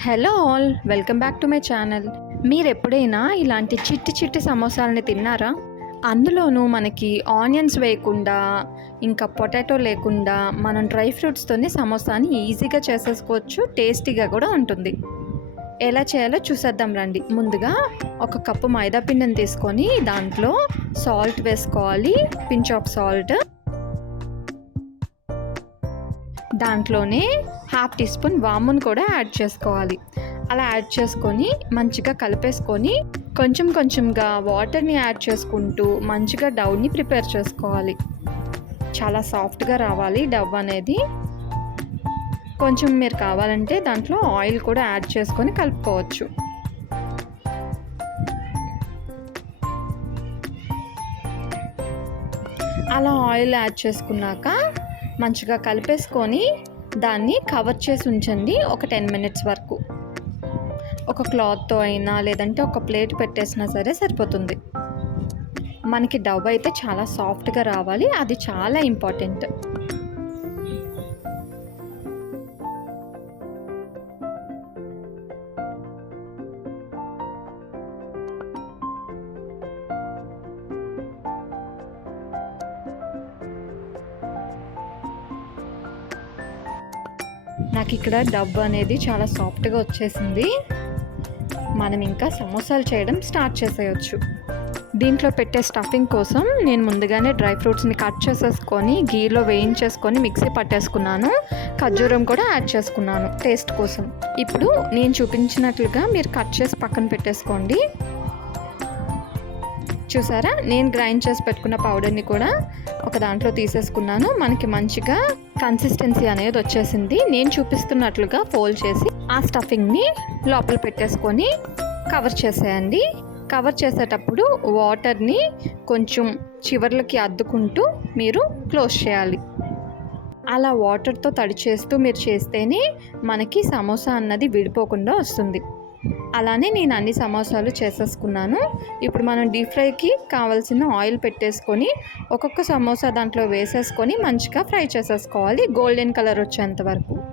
Hello all welcome back to my channel మీరు ఎప్పుడైనా ఇలాంటి చిట్టి చిట్టి సమోసాలని తిన్నారా? అందులోనూ మనకి ఆనియన్స్ వేయకుండా ఇంకా పొటాటో లేకుండా మనం డ్రై ఫ్రూట్స్తోనే సమోసాని ఈజీగా చేసేసుకోవచ్చు టేస్టీగా కూడా ఉంటుంది. ఎలా చేయాలో చూసేద్దాం రండి. ముందుగా ఒక కప్పు మైదా పిండిని తీసుకొని దాంట్లో సాల్ట్ వేసుకోవాలి. పించ్ ఆఫ్ సాల్ట్ దాంట్లోనే హాఫ్ టీ స్పూన్ వామును కూడా యాడ్ చేసుకోవాలి. అలా యాడ్ చేసుకొని మంచిగా కలిపేసుకొని కొంచెం కొంచెంగా వాటర్ని యాడ్ చేసుకుంటూ మంచిగా డవ్ని ప్రిపేర్ చేసుకోవాలి. చాలా సాఫ్ట్గా రావాలి డవ్ అనేది. కొంచెం మీరు కావాలంటే దాంట్లో ఆయిల్ కూడా యాడ్ చేసుకొని కలుపుకోవచ్చు. అలా ఆయిల్ యాడ్ చేసుకున్నాక మంచిగా కలిపేసుకొని దాన్ని కవర్ చేసి ఉంచండి ఒక టెన్ మినిట్స్ వరకు. ఒక క్లాత్తో అయినా లేదంటే ఒక ప్లేట్ పెట్టేసినా సరే సరిపోతుంది. మనకి డవ్ అయితే చాలా సాఫ్ట్గా రావాలి. అది చాలా ఇంపార్టెంట్. నాకు ఇక్కడ డబ్బు అనేది చాలా సాఫ్ట్గా వచ్చేసింది. మనం ఇంకా సమోసాలు చేయడం స్టార్ట్ చేసేయచ్చు. దీంట్లో పెట్టే స్టఫింగ్ కోసం నేను ముందుగానే డ్రై ఫ్రూట్స్ని కట్ చేసేసుకొని గీలో వేయించేసుకొని మిక్సీ పట్టేసుకున్నాను. ఖర్జూరం కూడా యాడ్ చేసుకున్నాను టేస్ట్ కోసం. ఇప్పుడు నేను చూపించినట్లుగా మీరు కట్ చేసి పక్కన పెట్టేసుకోండి. చూసారా? నేను గ్రైండ్ చేసి పెట్టుకున్న పౌడర్ని కూడా ఒక దాంట్లో తీసేసుకున్నాను. మనకి మంచిగా కన్సిస్టెన్సీ అనేది వచ్చేసింది. నేను చూపిస్తున్నట్లుగా ఫోల్డ్ చేసి ఆ స్టఫింగ్ని లోపల పెట్టేసుకొని కవర్ చేసేయండి. కవర్ చేసేటప్పుడు వాటర్ని కొంచెం చివర్లకి అద్దుకుంటూ మీరు క్లోజ్ చేయాలి. అలా వాటర్తో తడి చేస్తూ మీరు చేస్తేనే మనకి సమోసా అన్నది విడిపోకుండా వస్తుంది. అలానే నేను అన్ని సమోసాలు చేసేసుకున్నాను. ఇప్పుడు మనం డీప్ ఫ్రైకి కావాల్సిన ఆయిల్ పెట్టేసుకొని ఒక్కొక్క సమోసా దాంట్లో వేసేసుకొని మంచిగా ఫ్రై చేసేసుకోవాలి. గోల్డెన్ కలర్ వచ్చేంత వరకు.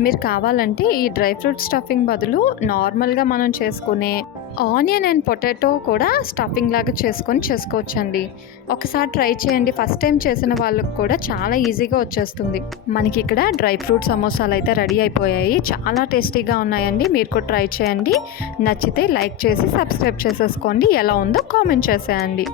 మీరు కావాలంటే ఈ డ్రై ఫ్రూట్ స్టఫింగ్ బదులు నార్మల్గా మనం చేసుకునే ఆనియన్ అండ్ పొటాటో కూడా స్టఫింగ్ లాగా చేసుకొని చేసుకోవచ్చండి. ఒకసారి ట్రై చేయండి. ఫస్ట్ టైం చేసిన వాళ్ళకి కూడా చాలా ఈజీగా వచ్చేస్తుంది. మనకి ఇక్కడ డ్రై ఫ్రూట్ సమోసాలు అయితే రెడీ అయిపోయాయి. చాలా టేస్టీగా ఉన్నాయండి. మీరు కూడా ట్రై చేయండి. నచ్చితే లైక్ చేసి సబ్స్క్రైబ్ చేసేసుకోండి. ఎలా ఉందో కామెంట్ చేసేయండి.